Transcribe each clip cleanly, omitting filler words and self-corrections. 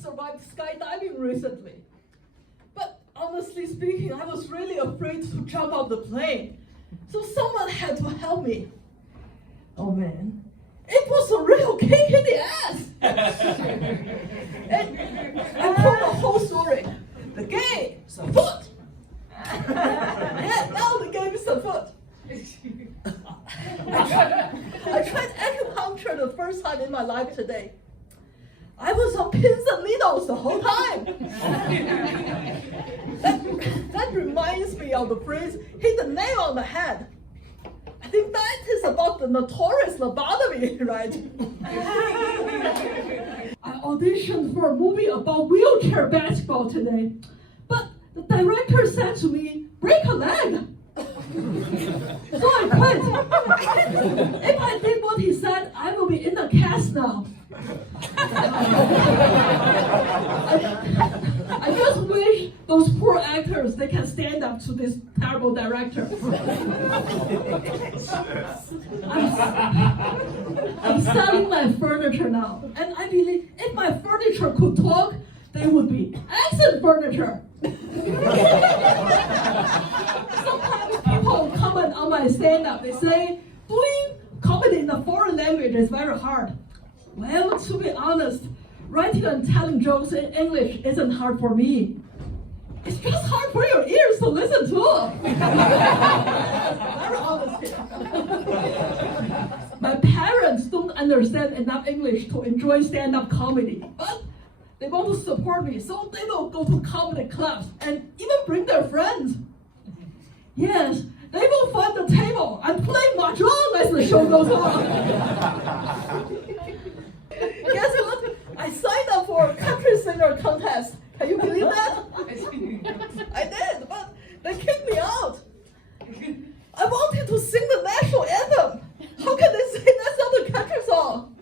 survived skydiving recently. But honestly speaking, I was really afraid to jump out the plane. So someone had to help me. Oh man, it was a real kick in the ass. And I told the whole story. The game is afoot. Yeah, now the game is afoot. I tried acupuncture the first time in my life today. I was on pins and needles the whole time. That reminds me of the phrase, hit the nail on the head. I think that is about the notorious lobotomy, right? I auditioned for a movie about wheelchair basketball today, but the director said to me, break a leg. So I quit. If I did what he said, I will be in the cast now. I just wish those poor actors, they can stand up to this terrible director. I'm selling my furniture now, and I believe if my furniture could talk, they would be accent furniture. Sometimes people comment on my stand-up. They say, doing comedy in a foreign language is very hard. Well, to be honest, writing and telling jokes in English isn't hard for me. It's just hard for your ears to listen to. Very honest here. My parents don't understand enough English to enjoy stand-up comedy, but they want to support me, so they will go to comedy clubs and even bring their friends. Yes, they will find the table and play mahjong as the show goes on. Guess what? I signed up for a country singer contest. Can you believe that? I did, but they kicked me out. I wanted to sing the national anthem. How can they say that's not a country song?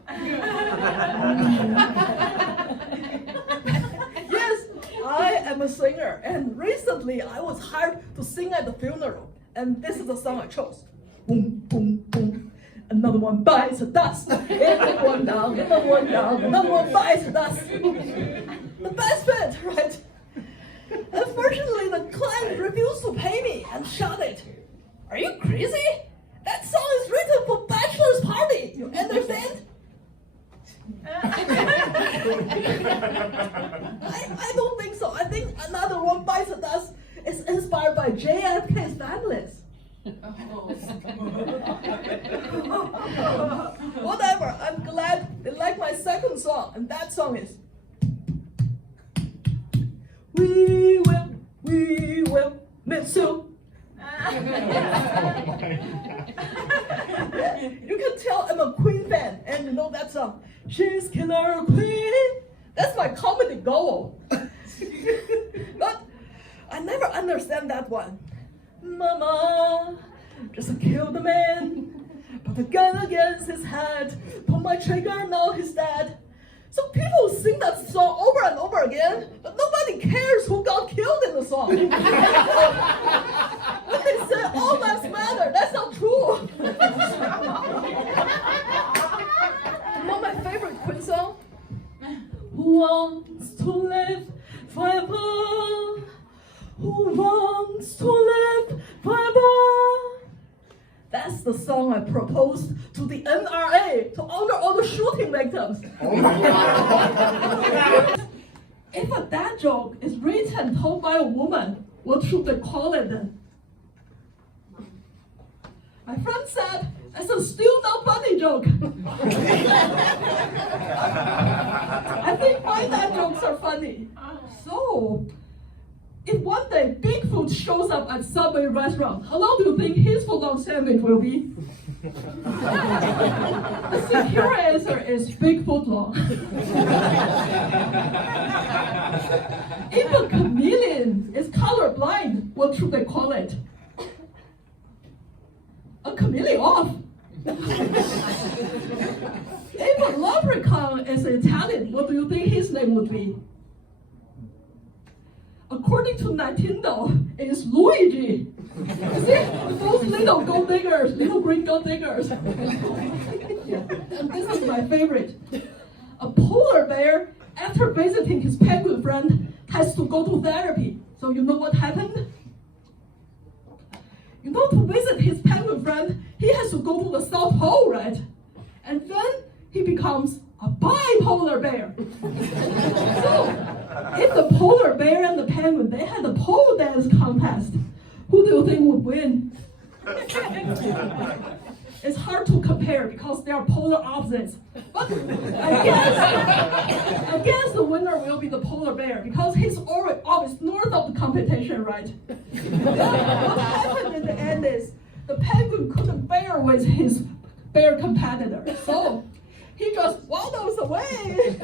Yes, I am a singer, and recently I was hired to sing at the funeral, and this is the song I chose. Boom, boom, boom. Another one bites the dust. Another one down, another one down, another one bites the dust. The best bit, right? Unfortunately, the client refused to pay me and shouted, "Are you crazy? That song is written for bachelor's party, you understand?" I don't think so. I think Another One Bites the Dust is inspired by JFK's families. Whatever, I'm glad they like my second song, and that song is We will miss you. You can tell I'm a Queen fan, and you know that song, She's Killer Queen. That's my comedy goal. But I never understand that one. Mama, just killed the man, put the gun against his head, pull my trigger, now he's dead. So people sing that song over and over again, but nobody cares who got killed in the song. When they say all lives matter, that's not true. You know my favorite Queen song? Who wants to live forever? Who wants to live forever? That's the song I proposed to the NRA to honor all the shooting victims. If a dad joke is written and told by a woman, what should they call it then? My friend said, it's a still not funny joke. I think my dad jokes are funny. So, if one day Bigfoot shows up at Subway restaurant, how long do you think his foot-long sandwich will be? The secure answer is Bigfoot long. If a chameleon is colorblind, what should they call it? A chameleon off. If a leprechaun is Italian, what do you think his name would be? According to Nintendo, it's Luigi. See, those little gold diggers, little green gold diggers. And this is my favorite. A polar bear after visiting his penguin friend, has to go to therapy. So you know what happened? You know, to visit his penguin friend, he has to go to the South Pole, right? And then he becomes a bipolar bear. So, if the polar bear and the penguin, they had a pole dance contest, who do you think would win? It's hard to compare because they are polar opposites. But I guess the winner will be the polar bear because he's always north of the competition, right? What happened in the end is the penguin couldn't bear with his bear competitor, so he just waddles away.